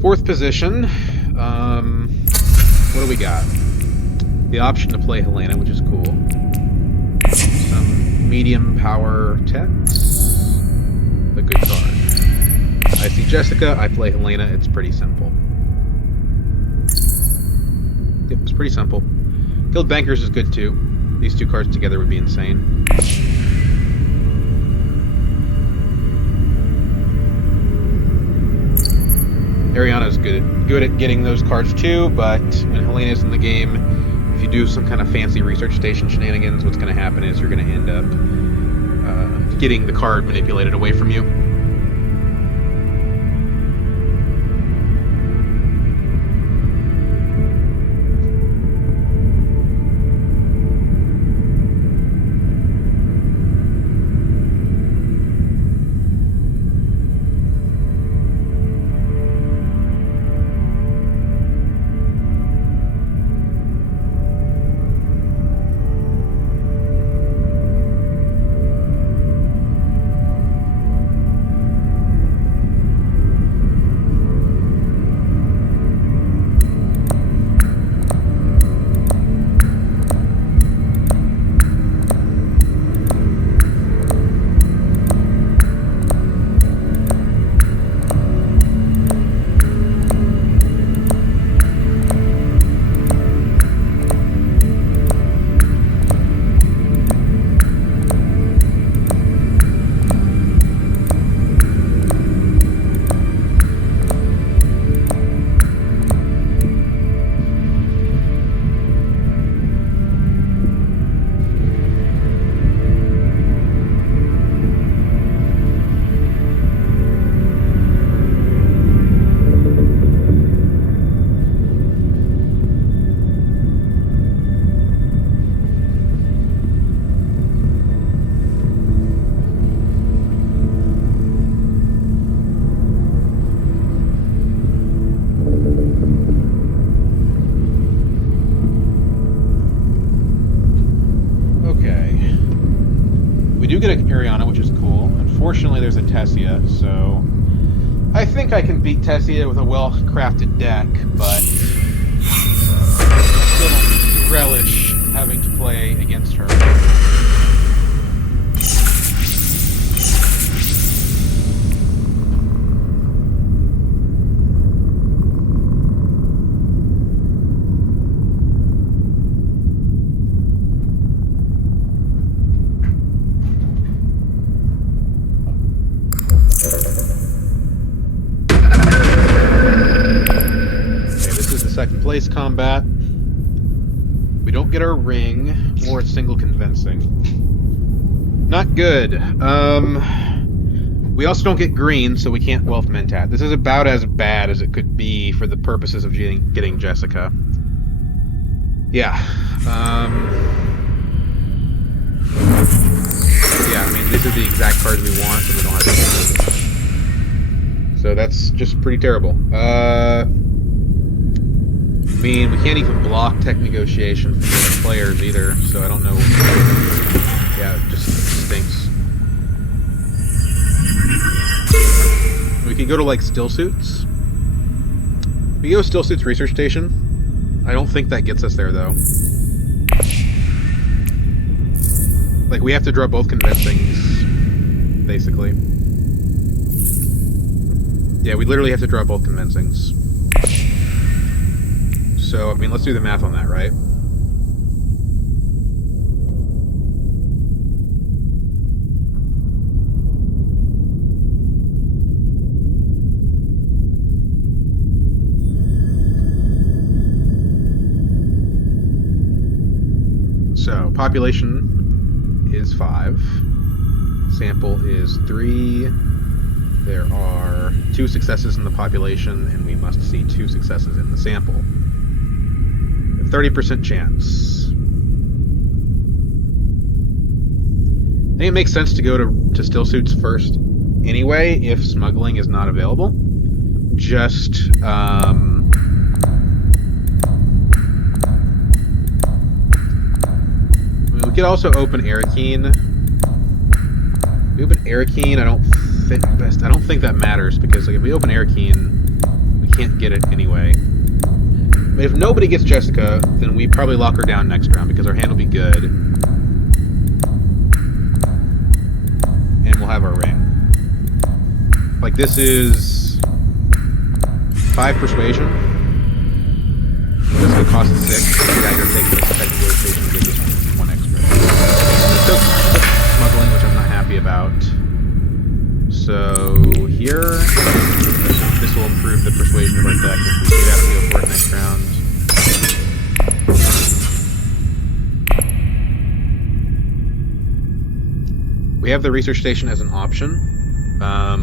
Fourth position. What do we got? The option to play Helena, which is cool. Some medium power techs. A good card. I see Jessica, I play Helena, it's pretty simple. Yep, it's pretty simple. Guild Bankers is good too. These two cards together would be insane. Ariana's good at getting those cards too, but when Helena's in the game, if you do some kind of fancy research station shenanigans, what's going to happen is you're going to end up getting the card manipulated away from you. Get an Ariana, which is cool. Unfortunately, there's a Tessia, so I think I can beat Tessia with a well-crafted deck, but I still don't relish having to play against her. Second place combat. We don't get our ring or a single convincing. Not good. We also don't get green, so we can't Wealth Mentat. This is about as bad as it could be for the purposes of getting Jessica. Yeah. Yeah, I mean, these are the exact cards we want, and we don't have to use them. So that's just pretty terrible. I mean, we can't even block tech negotiation from the other players either, so I don't know. Yeah, it just stinks. We could go to, like, Still Suits. We go to Still Suits Research Station. I don't think that gets us there, though. Like, we have to draw both convincings, basically. Yeah, we literally have to draw both convincings. So, I mean, let's do the math on that, right? So, population is 5. Sample is 3. There are 2 successes in the population, and we must see 2 successes in the sample. 30% chance. I think it makes sense to go to Still Suits first anyway, if smuggling is not available. Just, I mean, we could also open Arakeen. We open Arakeen, I don't think that matters, because like, if we open Arakeen, we can't get it anyway. But if nobody gets Jessica, then we probably lock her down next round because our hand will be good. And we'll have our ring. Like, this is 5 persuasion. Jessica costs 6. The guy here takes this type of negotiation and gives us 1 extra. Took smuggling, which I'm not happy about. So here, this will improve the persuasion of our deck if we do have to go for it next round. We have the research station as an option,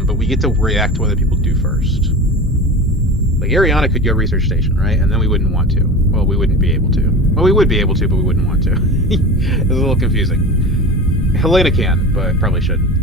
but we get to react to what other people do first. Like, Ariana could go research station, right? And then we wouldn't want to. Well, we wouldn't be able to. Well, we would be able to, but we wouldn't want to. It's a little confusing. Helena can, but probably shouldn't.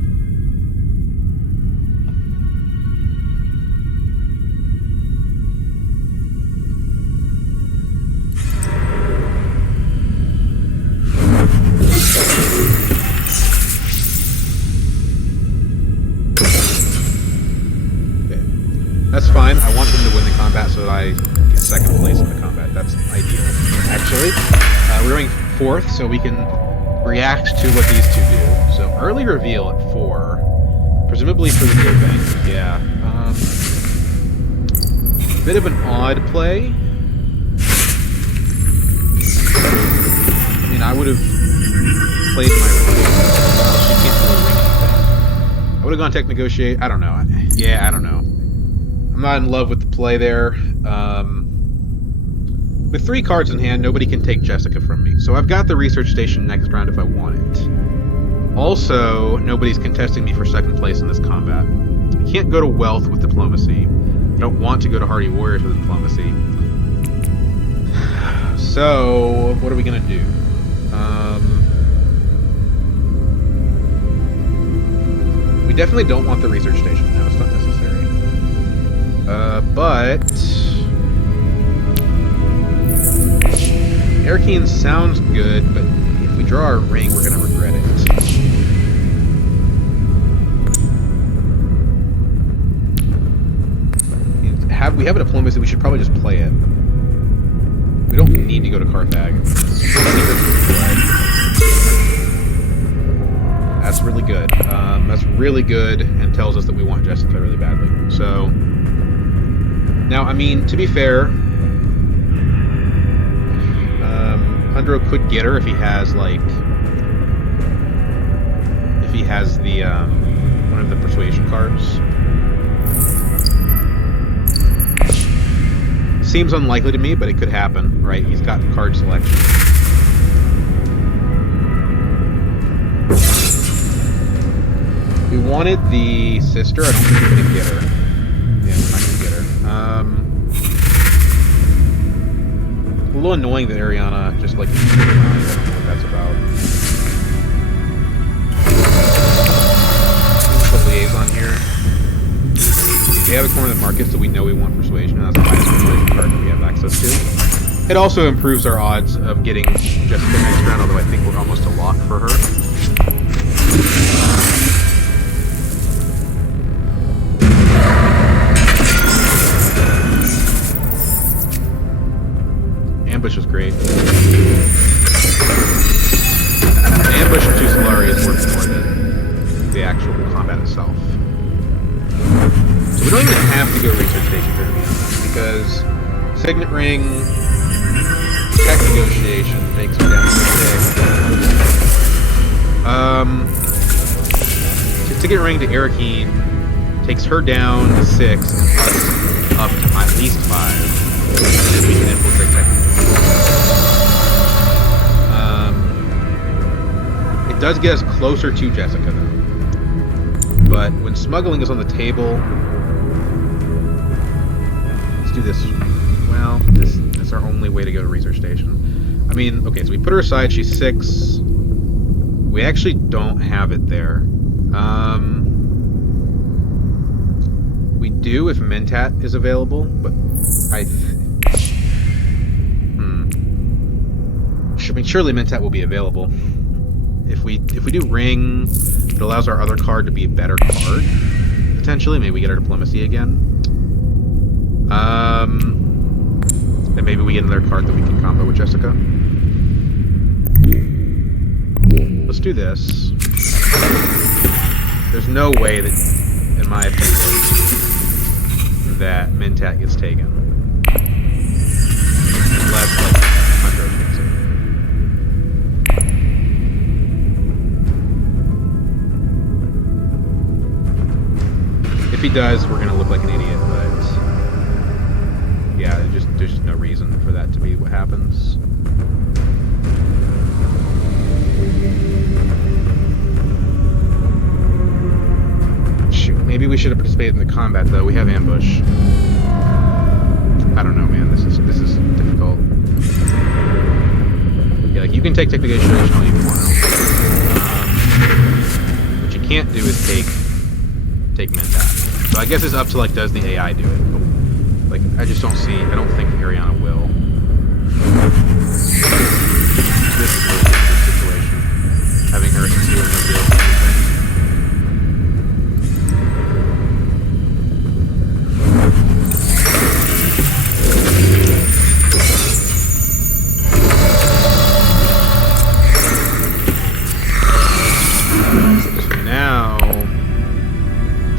That's fine. I want him to win the combat so that I get 2nd place in the combat. That's ideal. Actually, we're going 4th, so we can react to what these two do. So early reveal at 4, presumably for the gear bank. Yeah. Bit of an odd play. I mean, I would have played my ring. Well, she can't really ring anything. I would have gone tech negotiate. I don't know. Yeah, I don't know. I'm not in love with the play there. With 3 cards in hand, nobody can take Jessica from me. So I've got the research station next round if I want it. Also, nobody's contesting me for 2nd place in this combat. I can't go to wealth with diplomacy. I don't want to go to hardy warriors with diplomacy. So, what are we going to do? We definitely don't want the research station now. It's not necessary. But Airkeen sounds good, but if we draw our ring, we're gonna regret it. We have a diplomacy, we should probably just play it. We don't need to go to Carthage. That's really good. That's really good and tells us that we want Jessica really badly. So now, I mean, to be fair, Hundro could get her if he has, like, the, one of the persuasion cards. Seems unlikely to me, but it could happen, right? He's got card selection. We wanted the sister. I don't think we're going to get her. Yeah, we're not going to get her. A little annoying that Ariana just, like, I don't know what that's about. Put liaison here. We have a corner of the market, so we know we want persuasion, and that's the highest persuasion card that we have access to. It also improves our odds of getting Jessica next round, although I think we're almost a lock for her. Ambush is great. The ambush of 2 Solari is worth more than the actual combat itself. So we don't even have to go research station here, to be honest, because Signet Ring, tech negotiation takes her down to 6. Signet Ring to Arakeen takes her down to 6 and us up to at least 5. And then we can infiltrate technically. It does get us closer to Jessica, though. But when smuggling is on the table, let's do this. Well, this is our only way to go to research station. I mean, okay, so we put her aside. She's 6. We actually don't have it there. We do if Mentat is available, but I mean, surely Mentat will be available. If we do Ring, it allows our other card to be a better card. Potentially, maybe we get our diplomacy again. we get another card that we can combo with Jessica. Let's do this. There's no way that, in my opinion, that Mentat gets taken. Unless, like, Hunter takes it. If he does, we're gonna look like an idiot, but... yeah, there's just no reason for that to be what happens. Shoot, maybe we should have participated in the combat, though. We have ambush. I don't know, man. This is difficult. Yeah, like, you can take technical negotiation all you want. What you can't do is take Mentat. So I guess it's up to, like, does the AI do it? But, like, I just don't see... I don't think Ariana will. This is really a good situation. Having her do no deal.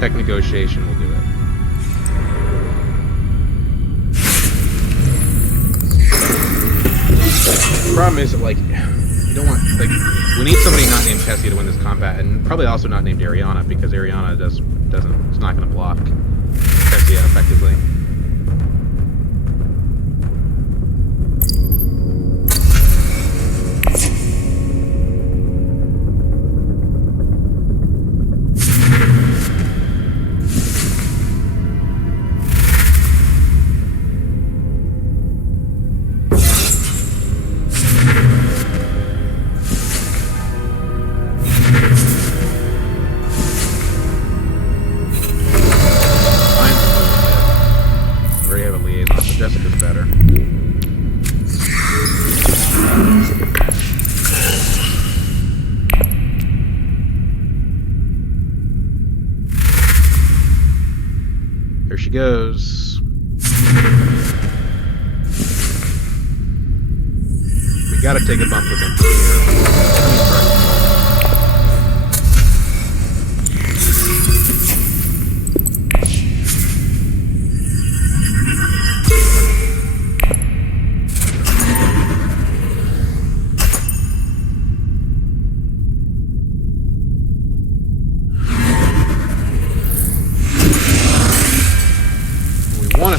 Tech negotiation will do it. The problem is that, like, you don't want, like, we need somebody not named Tessia to win this combat, and probably also not named Ariana, because Ariana it's not going to block Tessia effectively. Jessica's better. Here she goes. We gotta take a bump with him here.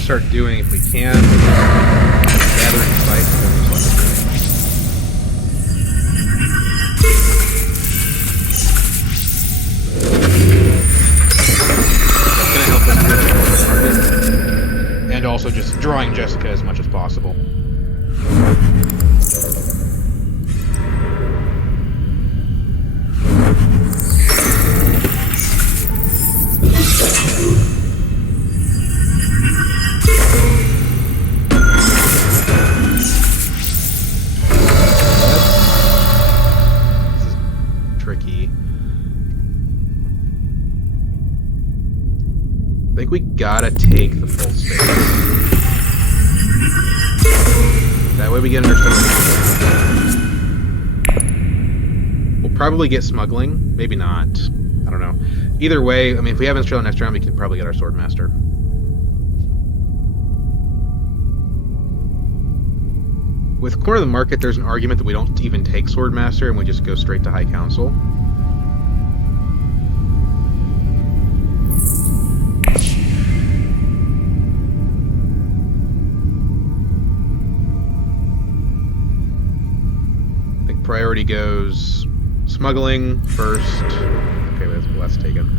Start doing, if we can, gathering spice and then just that's going to help us with and also just drawing Jessica as much as possible. I think we gotta take the full space. That way we get understood. We'll probably get smuggling. Maybe not. I don't know. Either way, I mean, if we have Australia next round, we can probably get our Swordmaster. With Corner of the Market, there's an argument that we don't even take Swordmaster and we just go straight to High Council. Priority goes smuggling first. Okay, well, that's taken.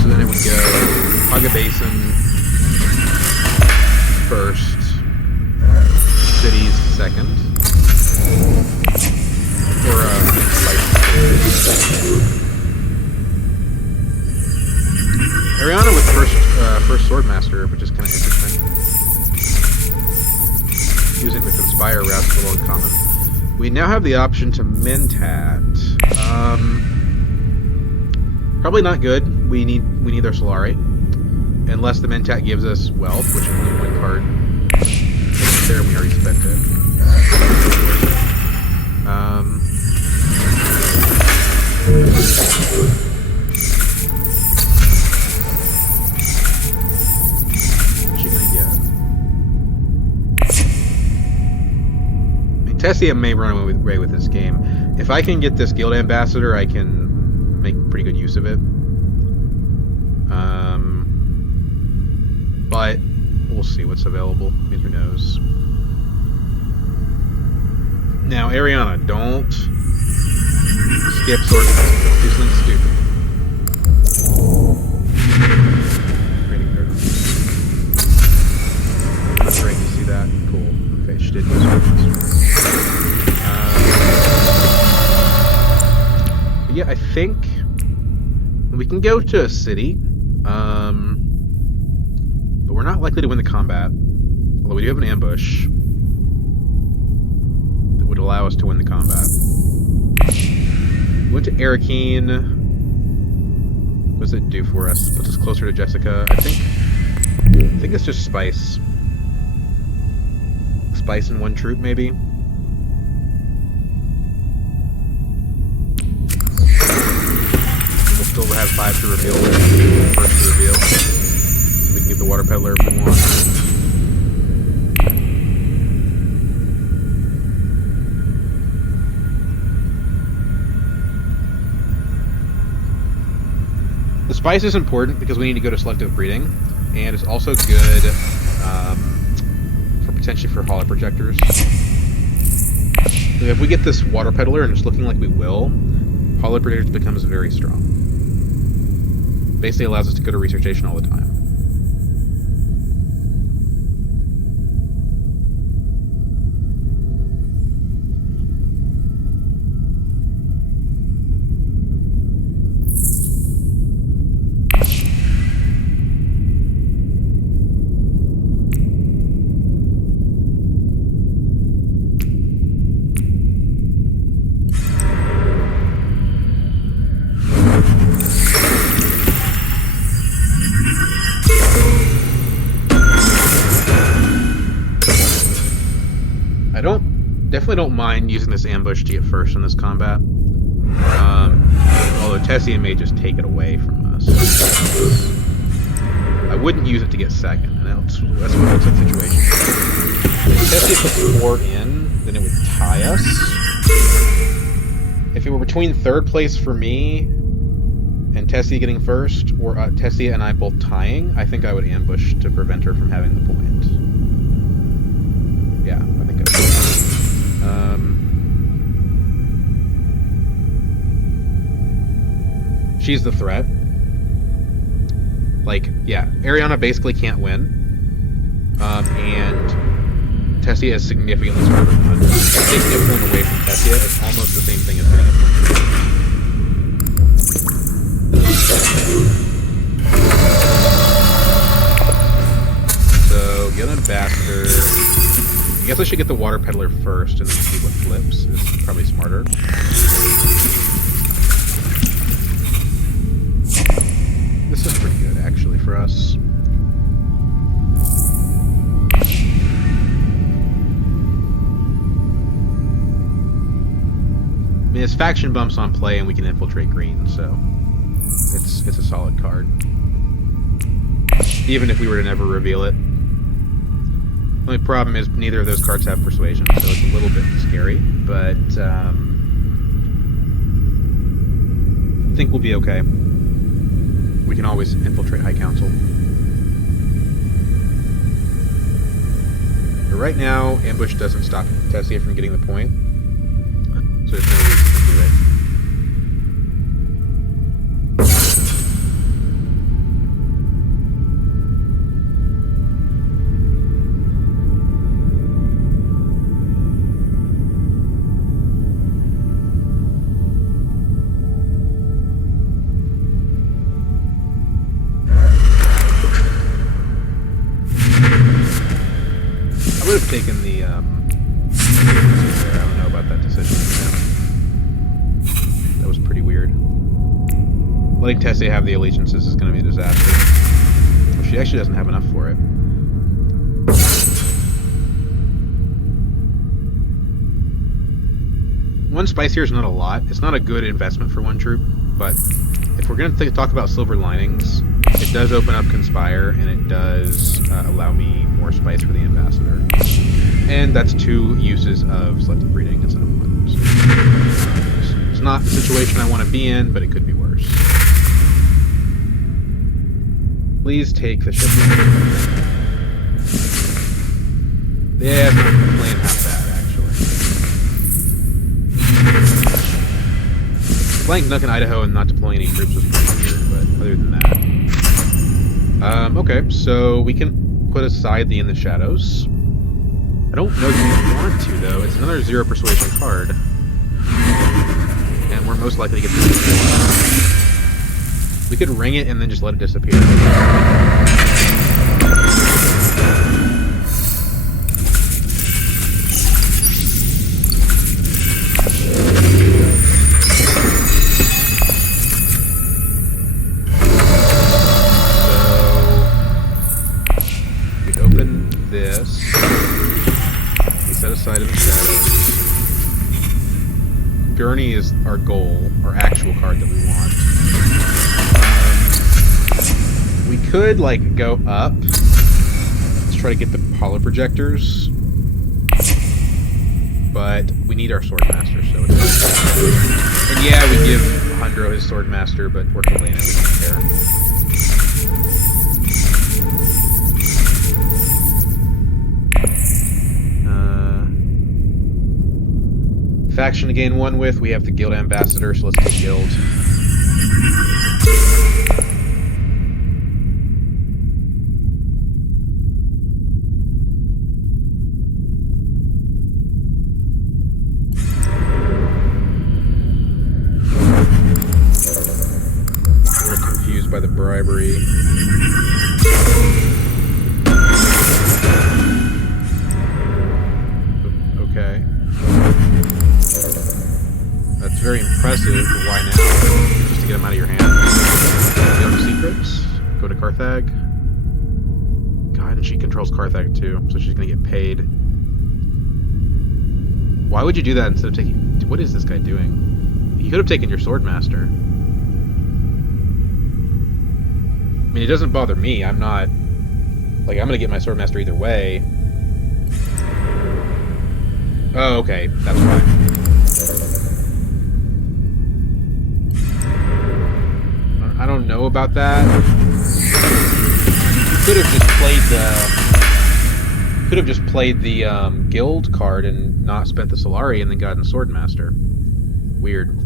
So then it would go Haga Basin first, cities second, or Ariana with first Swordmaster, which is kind of interesting. Using the Conspire route's a little uncommon. We now have the option to Mentat. Probably not good. We need our Solari. Unless the Mentat gives us Wealth, which is only one card. there, and we already spent it. What's she gonna get? I mean, Tessia may run away with this game. If I can get this guild ambassador, I can make pretty good use of it. But we'll see what's available. I mean, who knows? Now, Ariana, don't skip sword. Do something stupid. Rating her. Great, you see that? Cool. Okay, she did use her. Yeah, I think we can go to a city. But we're not likely to win the combat. Although we do have an ambush that would allow us to win the combat. We went to Arakeen. What does it do for us? Puts us closer to Jessica. I think it's just spice. Spice in one troop, maybe. We'll still have 5 to reveal. First to reveal. So we can get the water peddler if we want. The spice is important because we need to go to selective breeding, and it's also good for potentially for holo projectors. So if we get this water peddler, and it's looking like we will, holo projectors becomes very strong. Basically allows us to go to research station all the time. Definitely don't mind using this ambush to get first in this combat. Although Tessia may just take it away from us. I wouldn't use it to get second, and that's what looks like the situation. If Tessia put 4 in, then it would tie us. If it were between third place for me and Tessia getting first, or Tessia and I both tying, I think I would ambush to prevent her from having the point. Yeah, I think I would. She's the threat. Like, yeah, Ariana basically can't win. And Tessia is significantly stronger than us. Taking a point away from Tessia is almost the same thing as getting a point. So, get an ambassador. I guess I should get the water peddler first and then see what flips. It's probably smarter. This is pretty good, actually, for us. I mean, it's faction bumps on play, and we can infiltrate green, so it's a solid card. Even if we were to never reveal it. The only problem is neither of those cards have persuasion, so it's a little bit scary, but I think we'll be okay. We can always infiltrate High Council. But right now, ambush doesn't stop Tessia from getting the point, so there's no reason to do it. I would have taken the, I don't know about that decision. That was pretty weird. Letting Tessia have the allegiances is going to be a disaster. Well, she actually doesn't have enough for it. spice here is not a lot. It's not a good investment for one troop, but if we're going to talk about silver linings, it does open up Conspire, and it does allow me more spice for the ambassador. And that's 2 uses of selective breeding instead of 1. So, it's not the situation I want to be in, but it could be worse. Please take the ship. Yeah, it's not playing half bad, actually. Flying Nuck in Idaho and not deploying any troops was pretty weird, but other than that. Okay, so we can put aside the In the Shadows. I don't know that we want to, though. It's another 0 persuasion card. And we're most likely to get this. We could ring it and then just let it disappear. Aside in the Shadows. Gurney is our goal, our actual card that we want. We could, like, go up. Let's try to get the Hollow Projectors. But we need our Swordmaster, so it's... And yeah, we give Hundro his Swordmaster, but we're Helena, we don't care. Faction to gain 1 with, we have the Guild Ambassador, so let's take Guild. We're confused by the bribery. Okay. That's very impressive, but why now? Just to get them out of your hand? Go to Secrets? Go to Carthag? God, and she controls Carthag too, so she's gonna get paid. Why would you do that instead of taking... What is this guy doing? He could have taken your Swordmaster. I mean, it doesn't bother me. I'm not... Like, I'm gonna get my Swordmaster either way. Oh, okay. That's fine. I don't know about that. You could have just played the guild card and not spent the Solari and then gotten Swordmaster. Weird.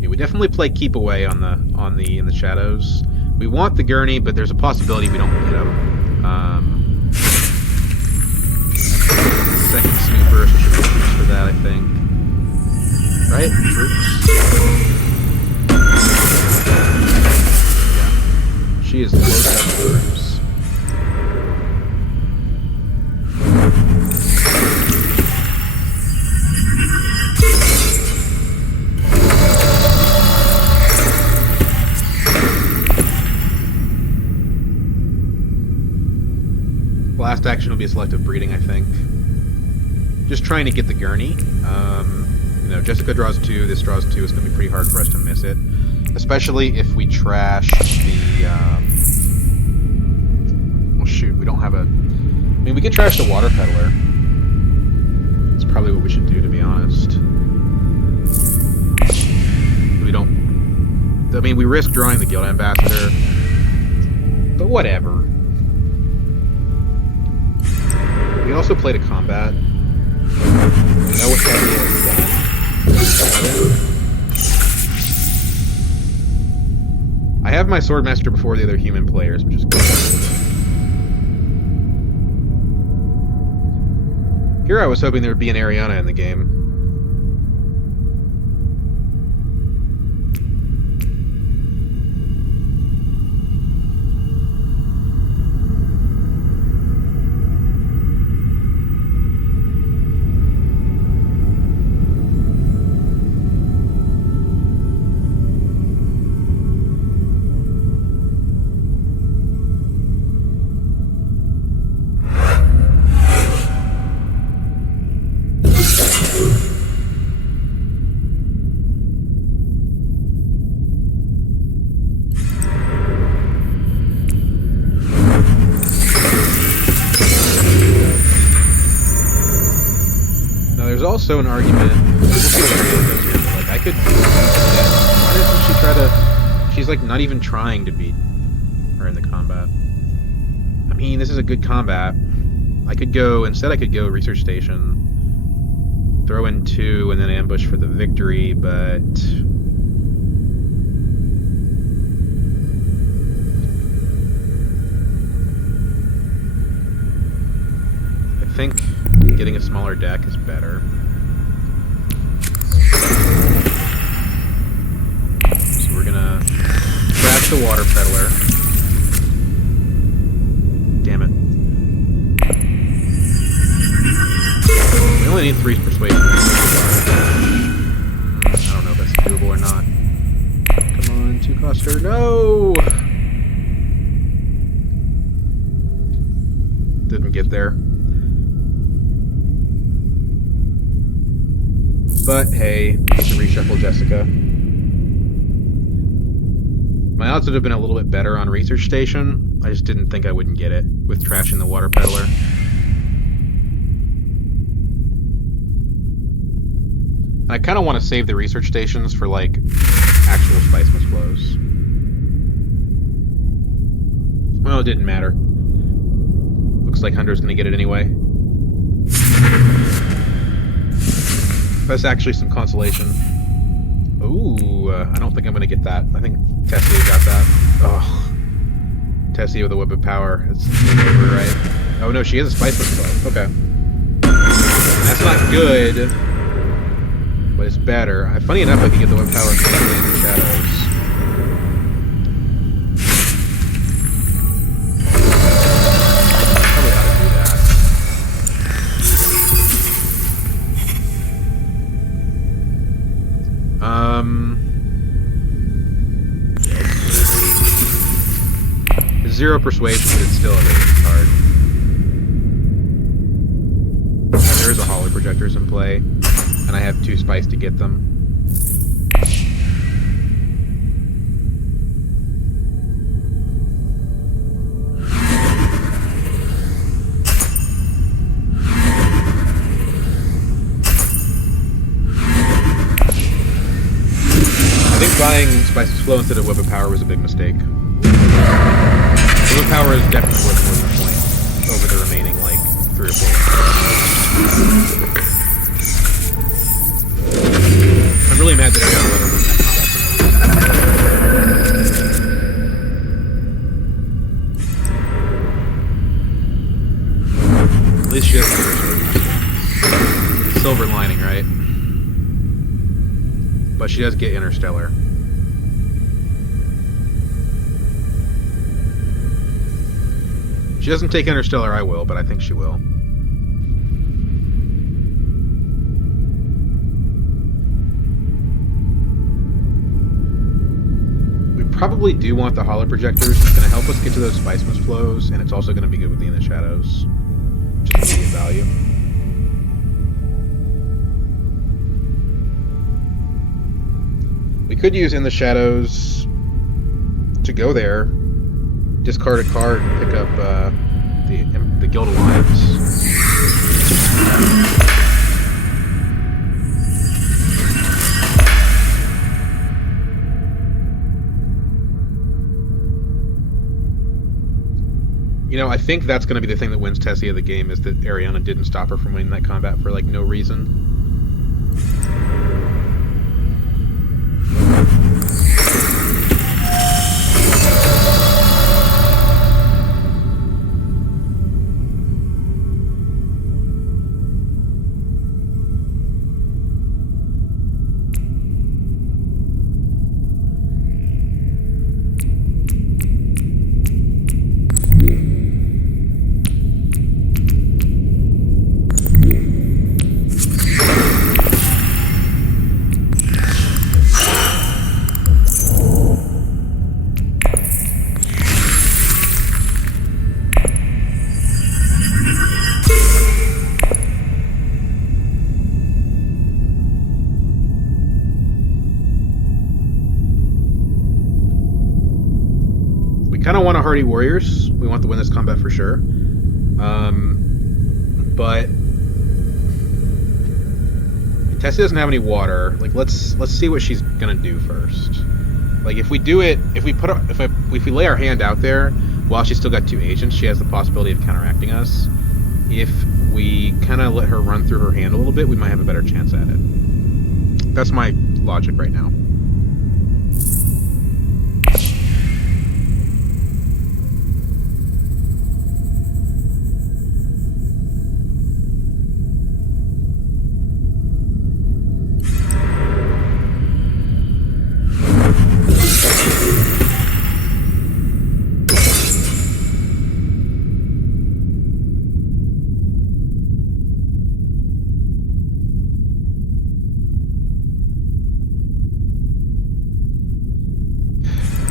Yeah, we definitely play Keep Away on the In the Shadows. We want the Gurney, but there's a possibility we don't get him. Second Snooper, so should be troops for that, I think. Right? Troops. She is loaded up with troops. Last action will be a selective breeding, I think. Just trying to get the Gurney. You know, Jessica draws 2, this draws 2. It's going to be pretty hard for us to miss it. Especially if we trash the... well, shoot, we don't have a... I mean, we could trash the Water Peddler. That's probably what we should do, to be honest. We don't... I mean, we risk drawing the Guild Ambassador. But whatever. We can also play to combat. We know what Tessia has done. I have my Swordmaster before the other human players, which is good. Here I was hoping there would be an Ariana in the game. There's also an argument. We'll see what Helena does here. Like, I could. Why doesn't she try to? She's like not even trying to beat her in the combat. I mean, this is a good combat. I could go instead. I could go research station, throw in 2, and then ambush for the victory. But I think getting a smaller deck is better. So we're gonna trash the water peddler. Damn it. We only need 3 persuasion. I don't know if that's doable or not. Come on, 2-coster. No! Didn't get there. But hey, we get to reshuffle Jessica. My odds would have been a little bit better on research station. I just didn't think I wouldn't get it with trashing the water peddler. I kind of want to save the research stations for, like, actual spice misflows. Well, it didn't matter. Looks like Hunter's going to get it anyway. That's actually some consolation. Ooh, I don't think I'm going to get that. I think Tessia got that. Oh. Tessia with a whip of power. It's over, right? Oh no, she has a spice misflow. Okay. That's not good. But it's better. Funny enough, I could get the whip power completely in the shadows. Probably ought to do that. It's 0 persuasion, but it's still a really good card. There is a Hollow Projectors in play. And I have 2 spice to get them. I think buying Spice's Flow instead of Whip of Power was a big mistake. Whip of Power is definitely worth more than a point over the remaining, like, 3 or 4. I'm really mad that I got to let her win that combat. At least she has silver lining, right? But she does get Interstellar. If she doesn't take Interstellar, I will, but I think she will. Probably do want the Hollow Projectors. It's going to help us get to those Spice Misflows, and it's also going to be good with the In the Shadows, which is immediate value. We could use In the Shadows to go there, discard a card, and pick up the Guild Alliance. You know, I think that's going to be the thing that wins Tessia the game, is that Ariana didn't stop her from winning that combat for, like, no reason. Kind of want a Hardy Warriors. We want to win this combat for sure. But Tessia doesn't have any water. Like, let's see what she's gonna do first. Like, if we do it, if we lay our hand out there while she's still got 2 agents, she has the possibility of counteracting us. If we kind of let her run through her hand a little bit, we might have a better chance at it. That's my logic right now.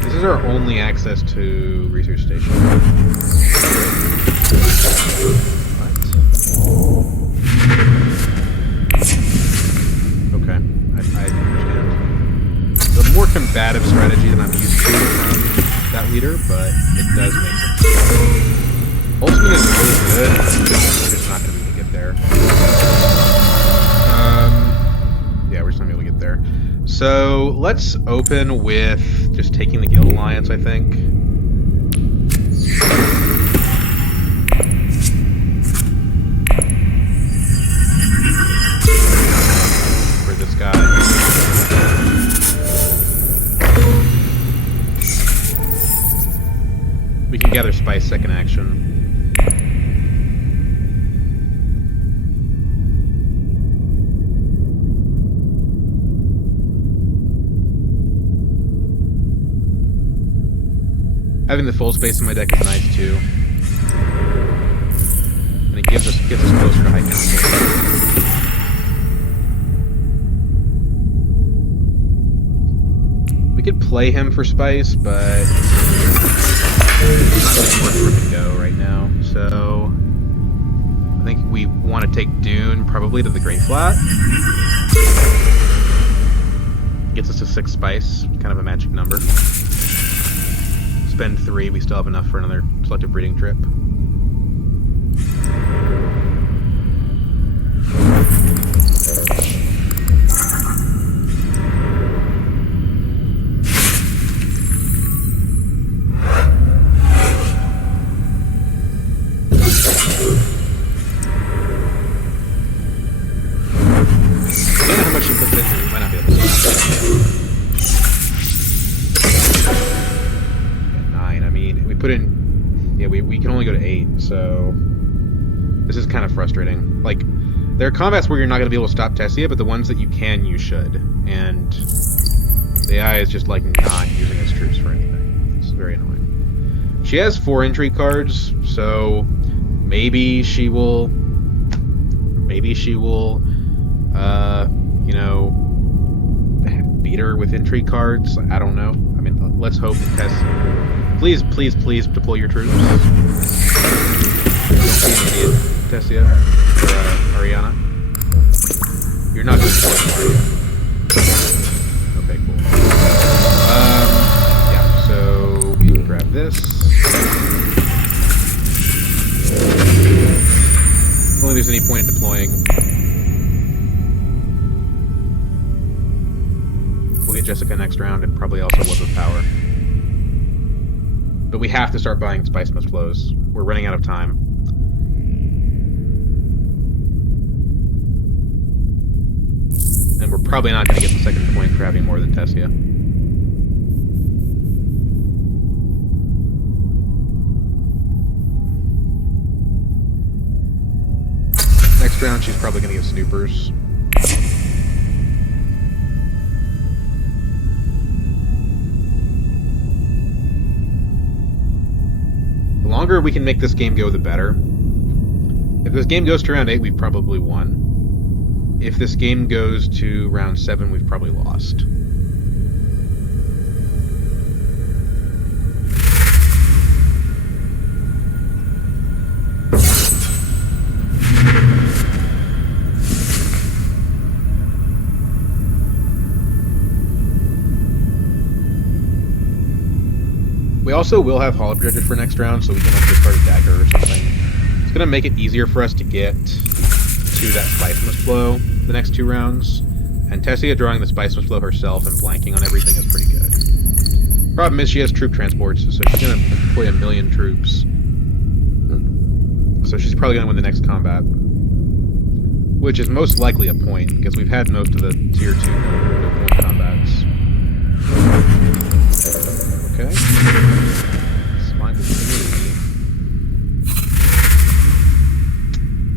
This is our only access to research station. What? Okay, I understand. It's a more combative strategy than I'm used to from that leader, but it does make sense. Ultimate is really good. We're just not going to be able to get there. Yeah, we're just not going to be able to get there. So let's open with just taking the Guild Alliance, I think. For this guy. We can gather spice second action. Having the full space in my deck is nice too, and it gets us closer to High Council. We could play him for spice, but it's not really worth for him to go right now. So I think we want to take Dune probably to the Great Flat. Gets us to 6 spice, kind of a magic number. Spend 3, we still have enough for another selective breeding trip. I don't know how much you put in here, we might not be able to stop. We put in, yeah, we can only go to 8, so this is kind of frustrating. Like, there are combats where you're not going to be able to stop Tessia, but the ones that you can, you should. And the AI is just, like, not using its troops for anything. It's very annoying. She has 4 intrigue cards, so maybe she will, you know, beat her with intrigue cards. I don't know. I mean, let's hope that Tessia... Please, please, please deploy your troops. Don't be an idiot, Tessia. Or, Ariana. You're not going to deploy them, are you? Okay, cool. Yeah, so we can grab this. I don't think there's any point in deploying. We'll get Jessica next round and probably also Web of Power. But we have to start buying Spice Must Flows. We're running out of time. And we're probably not going to get the second point for having more than Tessia. Next round, she's probably going to get Snoopers. The longer we can make this game go, the better. If this game goes to round 8, we've probably won. If this game goes to round 7, we've probably lost. We also will have Hall Objective for next round, so we can hopefully start a dagger or something. It's going to make it easier for us to get to that Spice Must Flow the next 2 rounds, and Tessia drawing the Spice Must Flow herself and blanking on everything is pretty good. Problem is she has troop transports, so she's going to deploy 1 million troops. So she's probably going to win the next combat. Which is most likely a point, because we've had most of the tier 2 no point combats. Okay. It's fine with me.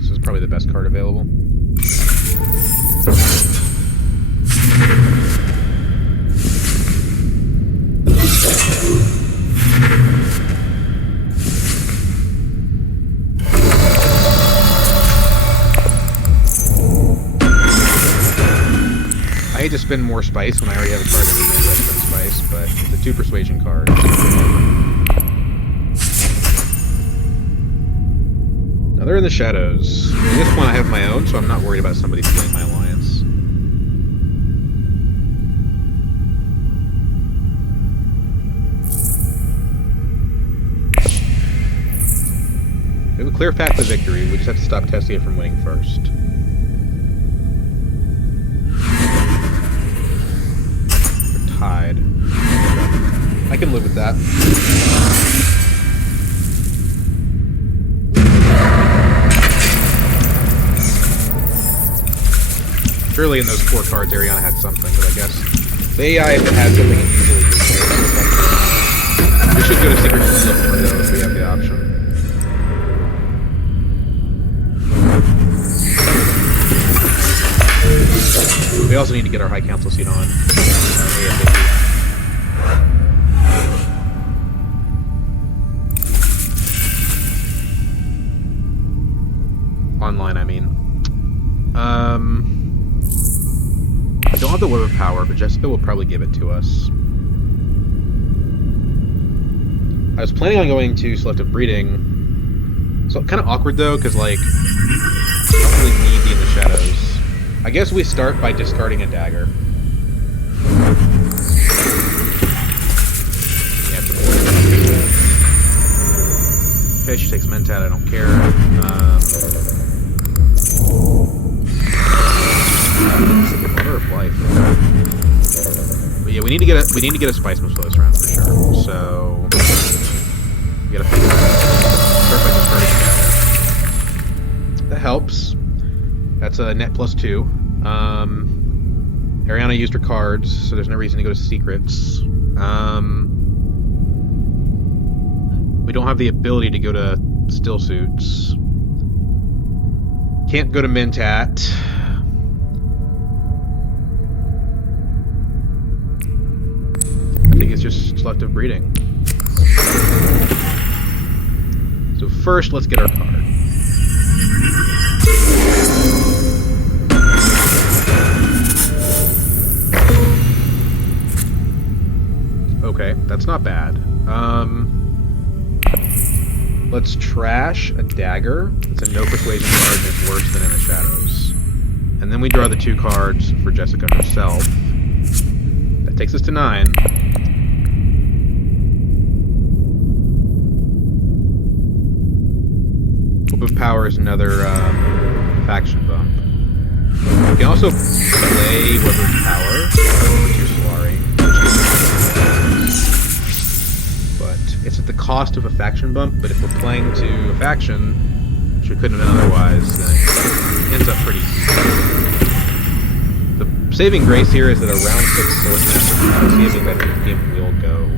This is probably the best card available. I hate to spend more spice when I already have a card that needs less than spice, but it's a 2 persuasion card. Now they're in the shadows. At this point I have my own, so I'm not worried about somebody stealing my alliance. We have a clear path to victory, we just have to stop Tessia from winning first. Hide. I can live with that. Surely in those 4 cards, Ariana had something, but I guess the AI, if it had something, it usually uses it. We should go to Secret Slipper, though, if we have the option. We also need to get our High Council seat on. Online, I mean. We don't have the Web of Power, but Jessica will probably give it to us. I was planning on going to Selective Breeding. So, kind of awkward, though, because, like, I don't really need the In the Shadows. I guess we start by discarding a dagger. Yeah, okay, she takes Mentat, I don't care. Order of Life. But yeah, we need to get a Spice Must Flow this round for sure. So we gotta figure it out. Start by discarding a dagger. That helps. That's a net +2. Ariana used her cards, so there's no reason to go to secrets. We don't have the ability to go to still suits. Can't go to Mentat. I think it's just Selective Breeding. So first, let's get our card. Okay, that's not bad. Let's trash a dagger. It's a no persuasion card and it's worse than In the Shadows. And then we draw the 2 cards for Jessica herself. That takes us to 9. Web of Power is another faction bump. We can also play Web of Power for 2 Solari. It's at the cost of a faction bump, but if we're playing to a faction, which we couldn't have done otherwise, then it ends up pretty easy. The saving grace here is that a round 6 Swordmaster saving that the game will go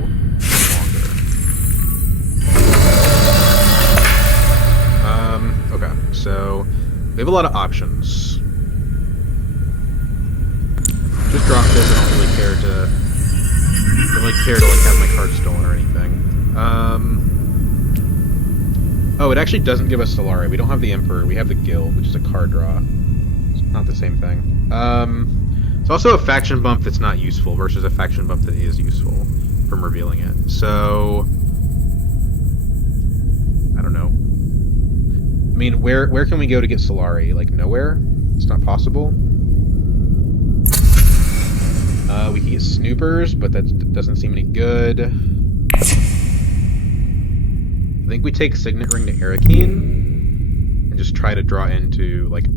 longer. Okay, so we have a lot of options. Just drop this, I don't really care to like have my card stolen or anything. Oh, it actually doesn't give us Solari. We don't have the Emperor. We have the Guild, which is a card draw. It's not the same thing. It's also a faction bump that's not useful versus a faction bump that is useful from revealing it. So I don't know. I mean, where can we go to get Solari? Like nowhere? It's not possible. We can get Snoopers, but that doesn't seem any good. I think we take Signet Ring to Arakeen and just try to draw into, like,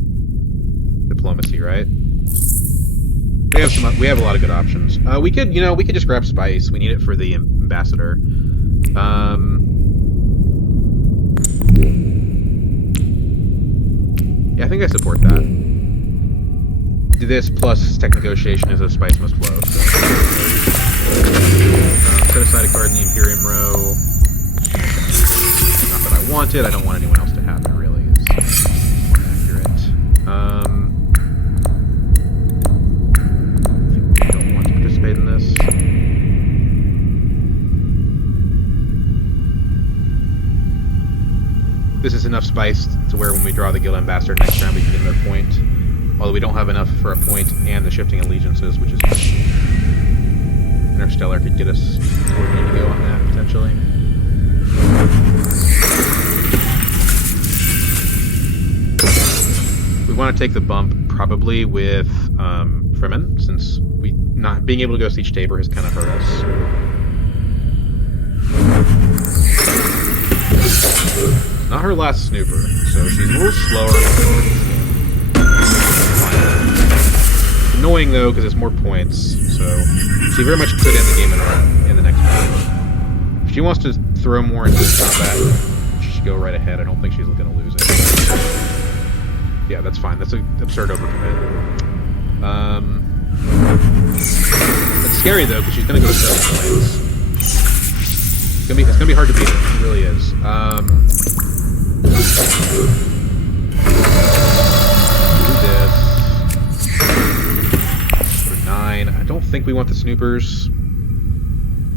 diplomacy, right? We have a lot of good options. We could just grab spice. We need it for the ambassador. Yeah, I think I support that. Do this plus tech negotiation as a spice must flow. So. Set aside a card in the Imperium row. Not that I want it. I don't want anyone else to have it. Really, it's more accurate. I think we don't want to participate in this. This is enough spice to where when we draw the Guild Ambassador next round we can get another point. Although we don't have enough for a point and the shifting allegiances, which is Interstellar could get us to where we need to go on that, potentially. We want to take the bump probably with Fremen, since not being able to go Siege Tabor has kind of hurt us. Not her last snooper, so she's a little slower. Annoying though, because it's more points, so she very much could end the game in the next round. If she wants to throw more into this combat, she should go right ahead. I don't think she's going to lose it. Yeah, that's fine. That's an absurd overcommit. It's scary though, because she's going to go to 7 points. It's gonna be hard to beat her. It really is. Do this. Go to 9. I don't think we want the snoopers.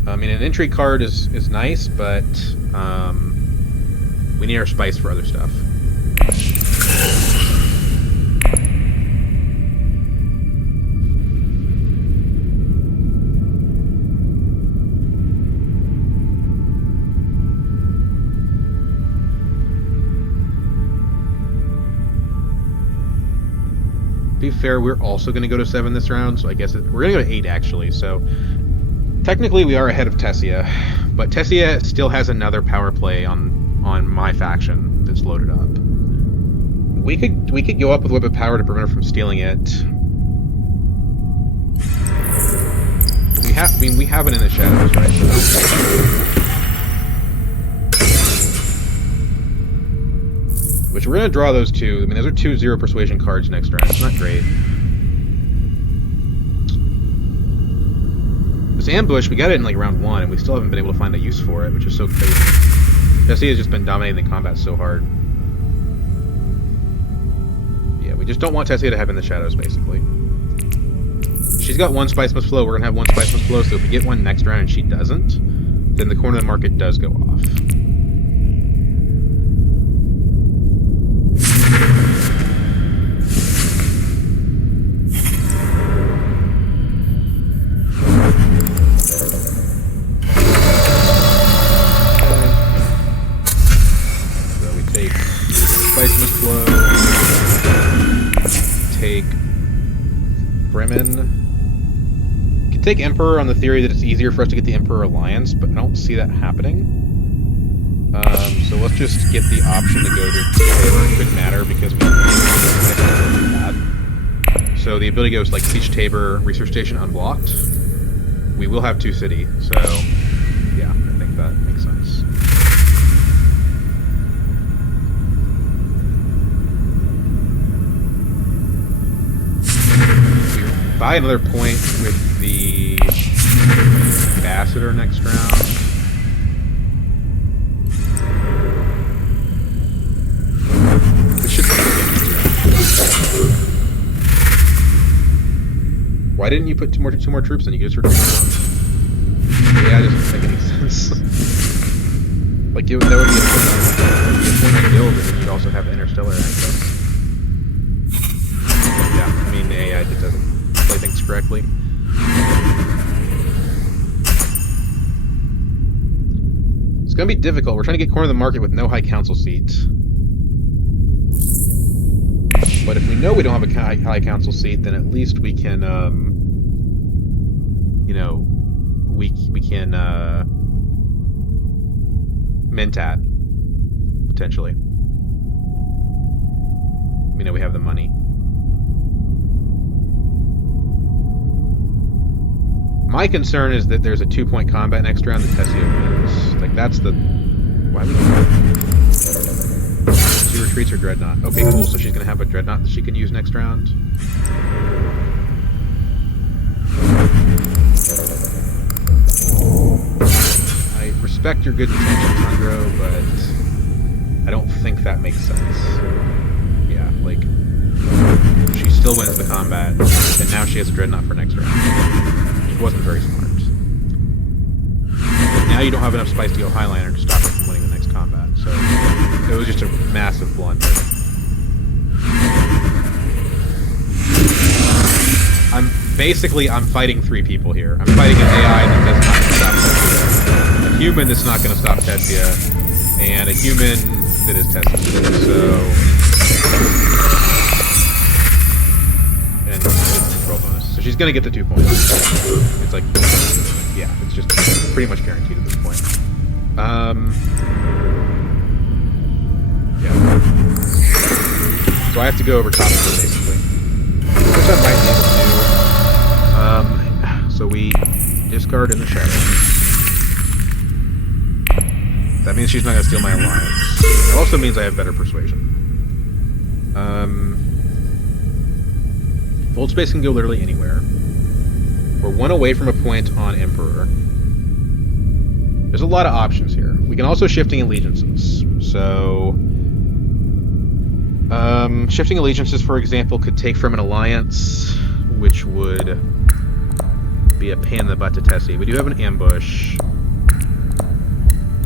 I mean, an intrigue card is nice, but we need our spice for other stuff. To be fair, we're also going to go to 7 this round, so I guess we're going to go to 8 actually. So technically we are ahead of Tessia, but Tessia still has another power play on my faction that's loaded up. We could go up with Whip of Power to prevent her from stealing it. We have it in the shadows, right? Which we're going to draw those two. I mean, those are 2 0 persuasion cards next round. It's not great. This ambush, we got it in like round 1, and we still haven't been able to find a use for it, which is so crazy. Tessia has just been dominating the combat so hard. Yeah, we just don't want Tessia to have in the shadows, basically. She's got 1 Spice Must Flow. We're going to have 1 Spice Must Flow, so if we get one next round and she doesn't, then the corner of the market does go off. Take Emperor on the theory that it's easier for us to get the Emperor Alliance, but I don't see that happening. So let's just get the option to go to Tabor. It couldn't matter because we have. So the ability goes like Siege Tabor, Research Station unblocked. We will have 2 city, so yeah, I think that makes sense. Buy another point with the ambassador next round. This should be Why didn't you put two more troops in? You could just return 1. Yeah, it doesn't make any sense. Like, that would be a point on guild, and then you'd also have interstellar access. Yeah, I mean, the AI just doesn't play things correctly. It's going to be difficult. We're trying to get corner of the market with no high council seats. But if we know we don't have a high council seat, then at least we can, you know, we can Mentat, potentially. We know we have the money. My concern is that there's a 2-point combat next round that Tessia wins. Like, that's the... Why would you do that? She retreats her Dreadnought. Okay, cool, so she's gonna have a Dreadnought that she can use next round. I respect your good intentions, Hondro, but I don't think that makes sense. Yeah, like, she still wins the combat, and now she has a Dreadnought for next round. It wasn't very smart. Now you don't have enough spice to go Highliner to stop her from winning the next combat, so it was just a massive blunder. I'm fighting 3 people here. I'm fighting an AI that does not stop Tessia, a human that's not going to stop Tessia, and a human that is Tessia. So, and it's control bonus. So she's going to get the 2 points. It's like, yeah, it's just pretty much guaranteed at this point. Yeah. So I have to go over top of her, basically. Which I might be able to do. So we discard in the shadow. That means she's not going to steal my alliance. It also means I have better persuasion. Fold space can go literally anywhere. We're 1 away from a point on Emperor. There's a lot of options here. We can also shifting allegiances. So, shifting allegiances, for example, could take from an alliance, which would be a pain in the butt to Tessie. We do have an ambush.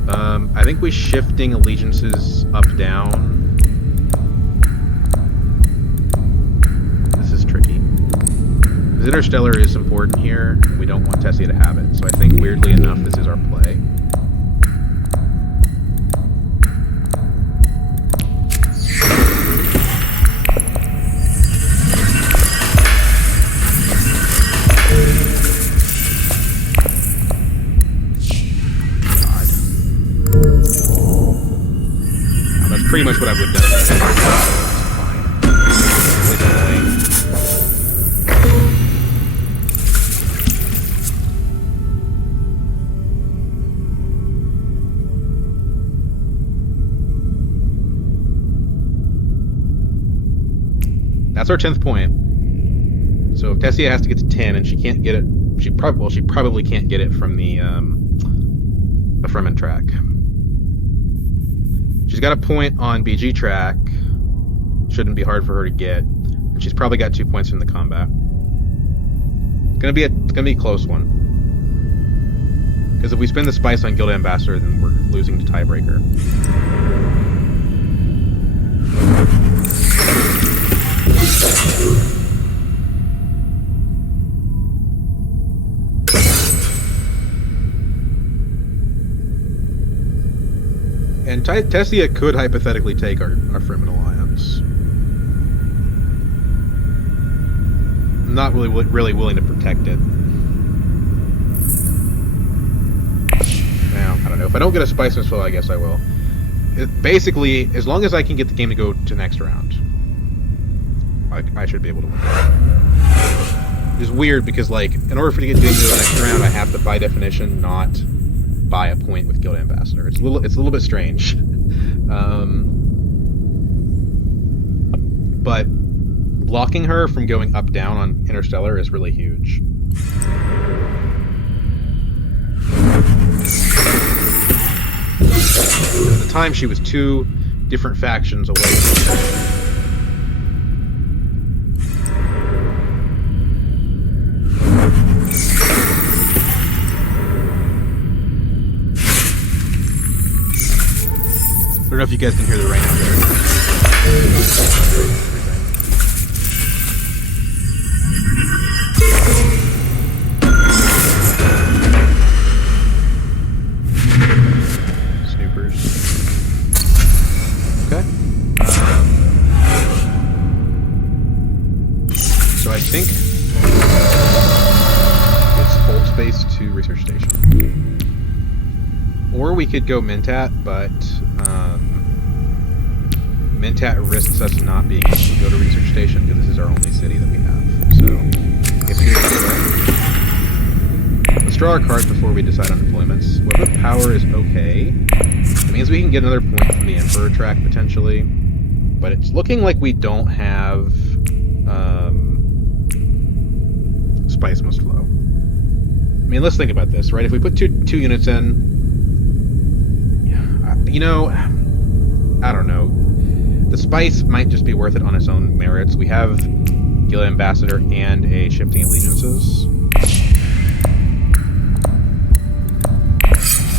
I think we shifting allegiances up down. This is tricky. Because Interstellar is important here. We don't want Tessia to have it. So I think, weirdly enough, this is our play. Pretty much what I would have done. That's our 10th point. So if Tessia has to get to 10 and she can't get it, she probably can't get it from the Fremen track. She's got a point on BG track. Shouldn't be hard for her to get. And she's probably got 2 points from the combat. It's gonna be a close one. Because if we spend the spice on Guild Ambassador, then we're losing to tiebreaker. And Tessia could hypothetically take our Fremen alliance. I'm not really willing to protect it. Now, I don't know. If I don't get a spice and flow, I guess I will. Basically, as long as I can get the game to go to next round, I should be able to win. It's weird because, like, in order for it to get to the next round, I have to, by definition, not buy a point with Guild Ambassador. It's a little bit strange. But blocking her from going up down on Interstellar is really huge. At the time, she was 2 different factions away from I don't know if you guys can hear the rain out there. Snoopers. Okay. So I think it's hold space to research station. Or we could go Mentat, but Mentat risks us not being able to go to research station because this is our only city that we have. So, if you're let's draw our cards before we decide on deployments. Web of Power is okay. It means we can get another point from the Emperor track, potentially. But it's looking like we don't have... Spice Must Flow. I mean, let's think about this, right? If we put two units in... You know... I don't know. The Spice might just be worth it on its own merits. We have Guild Ambassador and a Shifting Allegiances.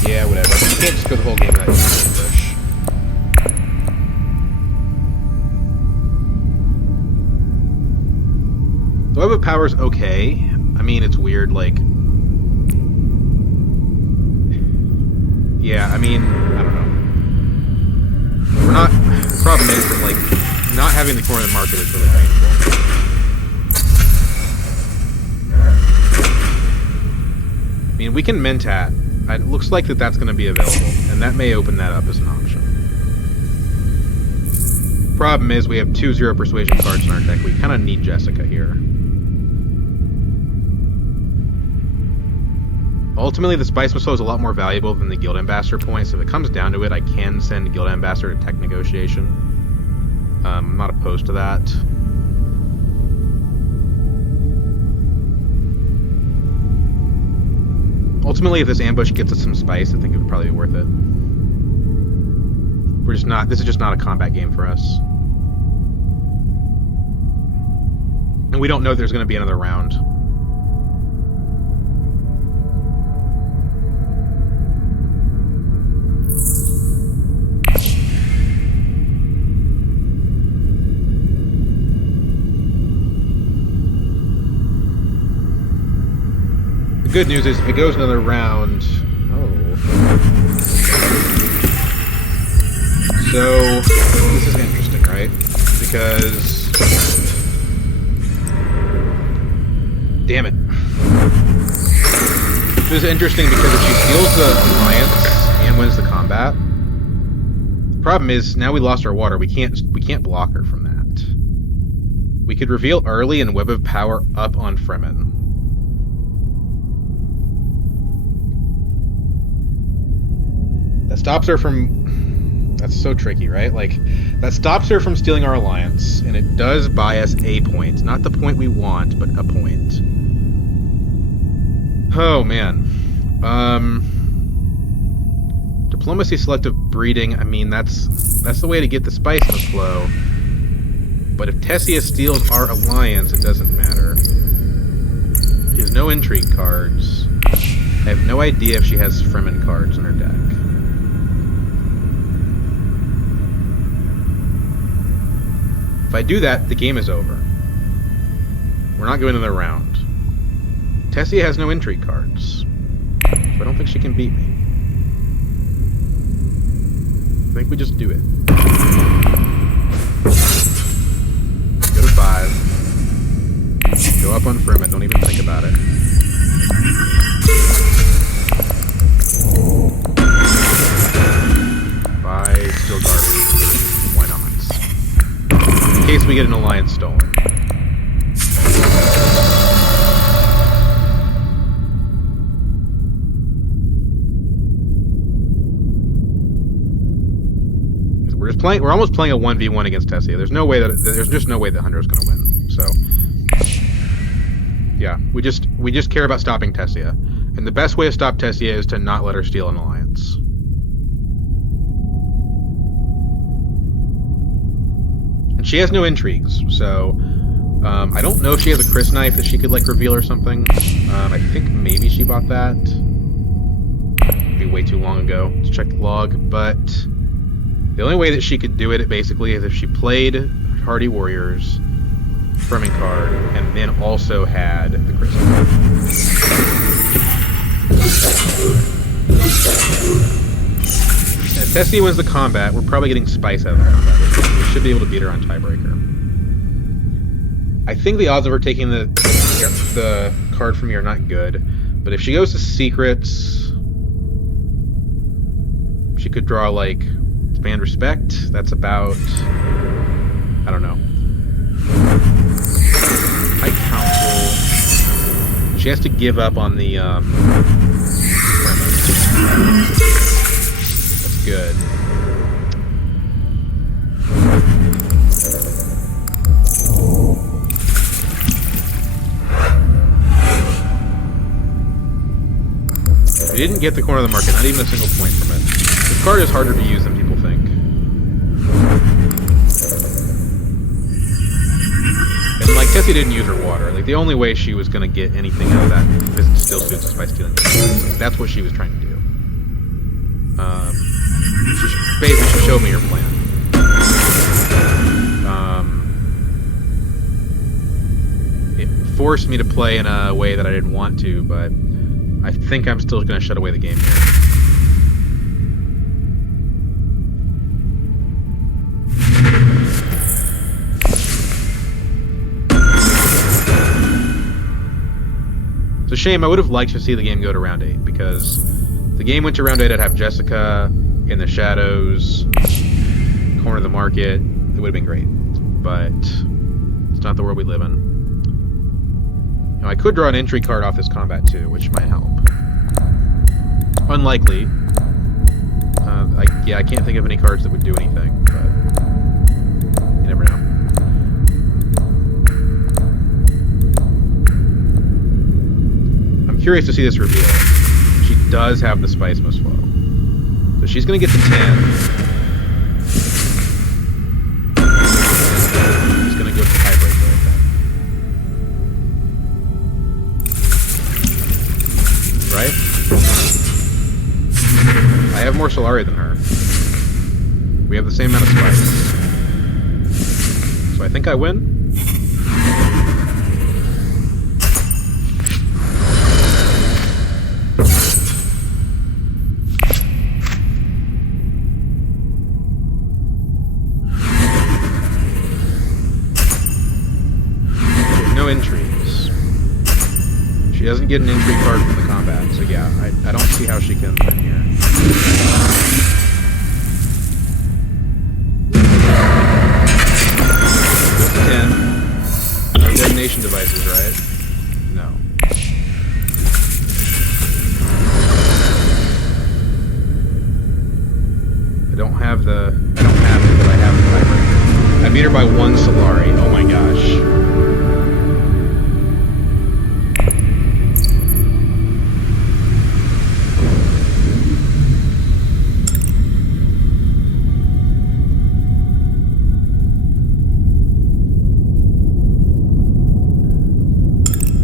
Yeah, whatever. You can't just go the whole game without using Ambush. The Web of Power's okay. I mean, it's weird, like... Yeah, I mean, I don't know. We're not... The problem is that, like, not having the corner of the market is really painful. I mean, we can Mentat. It looks like that's going to be available, and that may open that up as an option. Problem is, we have 2 0 Persuasion cards in our deck. We kind of need Jessica here. Ultimately, the Spice Missile is a lot more valuable than the Guild Ambassador points. If it comes down to it, I can send Guild Ambassador to Tech Negotiation. I'm not opposed to that. Ultimately, if this ambush gets us some spice, I think it would probably be worth it. We're just not... This is just not a combat game for us. And we don't know if there's going to be another round. The good news is if it goes another round... Oh. So, this is interesting, right? Because... Damn it. This is interesting because if she steals the alliance and wins the combat, the problem is now we lost our water. We can't block her from that. We could reveal early and Web of Power up on Fremen. That stops her from... That's so tricky, right? Like, that stops her from stealing our alliance, and it does buy us a point. Not the point we want, but a point. Oh, man. Diplomacy, selective breeding, I mean, that's the way to get the spice must flow. But if Tessia steals our alliance, it doesn't matter. She has no intrigue cards. I have no idea if she has Fremen cards in her deck. If I do that, the game is over. We're not going to the round. Tessia has no intrigue cards, so I don't think she can beat me. I think we just do it. Go to 5. Go up on Fremen, don't even think about it. Buy Still Garbage. Why not? In case we get an alliance stolen. We're almost playing a 1v1 against Tessia. There's just no way that Hunter's going to win. So, yeah, we just care about stopping Tessia, and the best way to stop Tessia is to not let her steal an alliance. And she has no intrigues, so I don't know if she has a Chris knife that she could like reveal or something. I think maybe she bought that. Maybe way too long ago to check the log, but. The only way that she could do it, basically, is if she played Hardy Warriors, Fremen card, and then also had the Crystal. And if Tessia wins the combat, we're probably getting Spice out of the combat. We should be able to beat her on tiebreaker. I think the odds of her taking the card from me are not good, but if she goes to Secrets, she could draw, like... Expand Respect, that's about... I don't know. High Council... She She has to give up on the premise. That's good. We didn't get the corner of the market, not even a single point from it. This card is harder to use than people think. And like, Tessia didn't use her water. Like, the only way she was going to get anything out of that still suits is by stealing it. That's what she was trying to do. Basically, she showed me her plan. It forced me to play in a way that I didn't want to, but I think I'm still going to shut away the game here. It's a shame. I would have liked to see the game go to round 8, because if the game went to round 8, I'd have Jessica in the shadows, corner of the market. It would have been great, but it's not the world we live in. Now, I could draw an entry card off this combat too, which might help. Unlikely. I can't think of any cards that would do anything, but you never know. I'm curious to see this reveal. She does have the Spice Must Flow. So she's going to get the 10. She's going to go for tiebreaker, I think. Right? I have more Solari than her. We have the same amount of spice. So I think I win. No entries. She doesn't get an entry card from the combat, so yeah, I don't see how she can win here. No detonation devices, right? No. I don't have it, but I have the tiebreaker. I beat her by 1 Solari. Oh my gosh.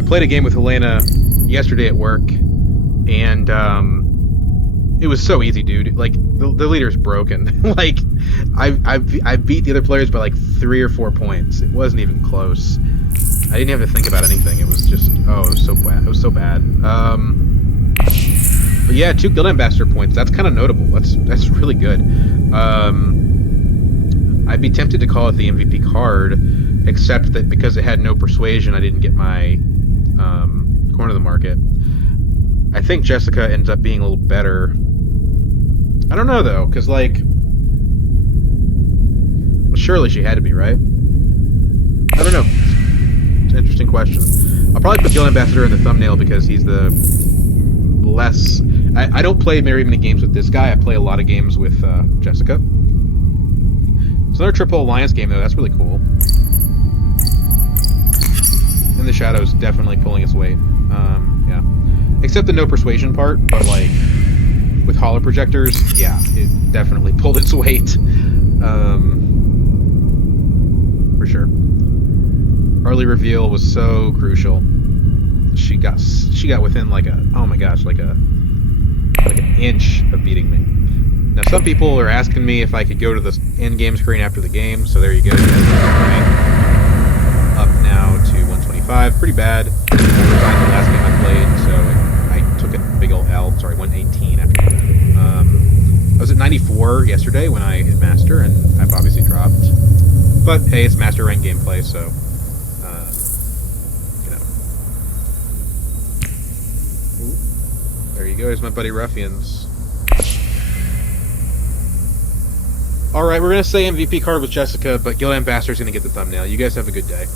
Played a game with Helena yesterday at work, and it was so easy, dude. Like, the leader's broken. Like, I beat the other players by like 3 or 4 points. It wasn't even close. I didn't have to think about anything. It was just, oh, it was so bad. It was so bad. But yeah, 2 Guild Ambassador points. That's kind of notable. That's really good. I'd be tempted to call it the MVP card, except that because it had no persuasion, I didn't get my corner of the market. I think Jessica ends up being a little better. I don't know, though, because, like, well, surely she had to be, right? I don't know. It's an interesting question. I'll probably put Guild Ambassador in the thumbnail because he's the less... I don't play very many games with this guy. I play a lot of games with Jessica. It's another Triple Alliance game, though. That's really cool. And the Shadow's definitely pulling its weight. Yeah. Except the no persuasion part, but like with holo projectors, yeah, it definitely pulled its weight. For sure. Early reveal was so crucial. She got within like a, oh my gosh, like an inch of beating me. Now some people are asking me if I could go to the end game screen after the game, so there you go. Up now to 125, pretty bad. I resigned the last game I played, so I took a big old L. Sorry, 118 after that. I was at 94 yesterday when I hit Master, and I've obviously dropped. But hey, it's Master rank gameplay, so you know. Ooh, there you go. Here's my buddy Ruffians. Alright, we're going to say MVP card with Jessica, but Guild Ambassador's going to get the thumbnail. You guys have a good day.